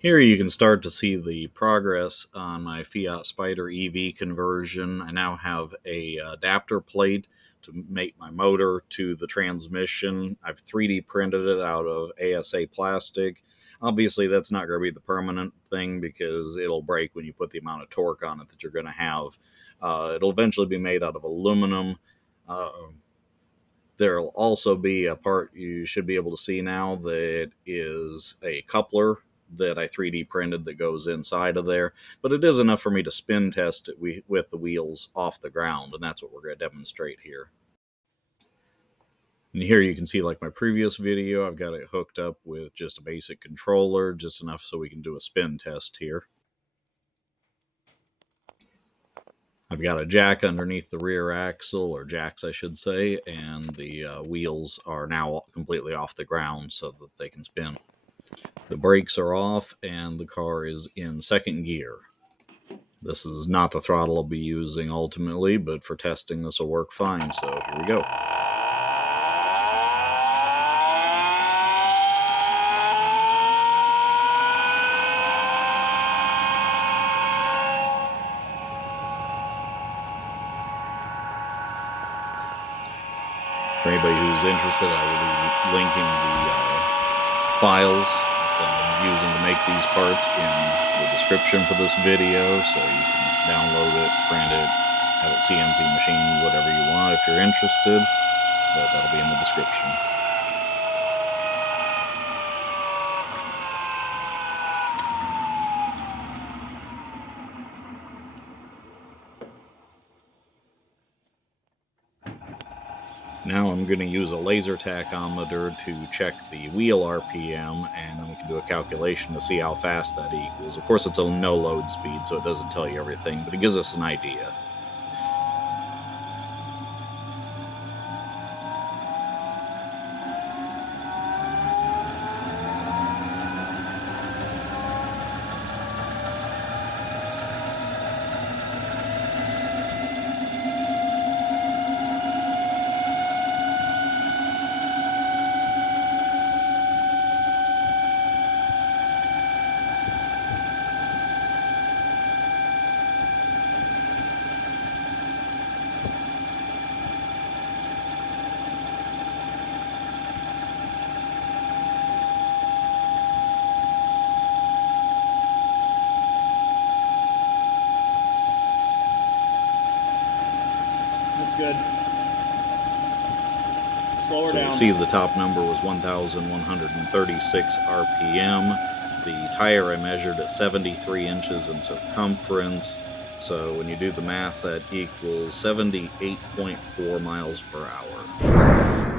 Here you can start to see the progress on my Fiat Spider EV conversion. I now have a adapter plate to make my motor to the transmission. I've 3D printed it out of ASA plastic. Obviously, that's not going to be the permanent thing because it'll break when you put the amount of torque on it that you're going to have. It'll eventually be made out of aluminum. Uh, There'll also be a part you should be able to see now that is a coupler that I 3D printed that goes inside of there, but it is enough for me to spin test it with the wheels off the ground, and that's what we're going to demonstrate here. And here you can see, like my previous video, I've got it hooked up with just a basic controller, just enough so we can do a spin test here. I've got a jack underneath the rear axle, or jacks I should say, and the wheels are now completely off the ground so that they can spin. The brakes are off and the car is in second gear. This is not the throttle I'll be using ultimately, but for testing this will work fine, so here we go. For anybody who's interested, I will be linking the files that I'm using to make these parts in the description for this video, so you can download it, print it, have it CNC machine, whatever you want if you're interested, but that'll be in the description. Now I'm going to use a laser tachometer to check the wheel RPM, and then we can do a calculation to see how fast that equals. Of course, it's a no-load speed, so it doesn't tell you everything, but it gives us an idea. That's good. Slow her So down. you see the top number was 1,136 RPM. The tire I measured at 73 inches in circumference. So when you do the math, that equals 78.4 miles per hour.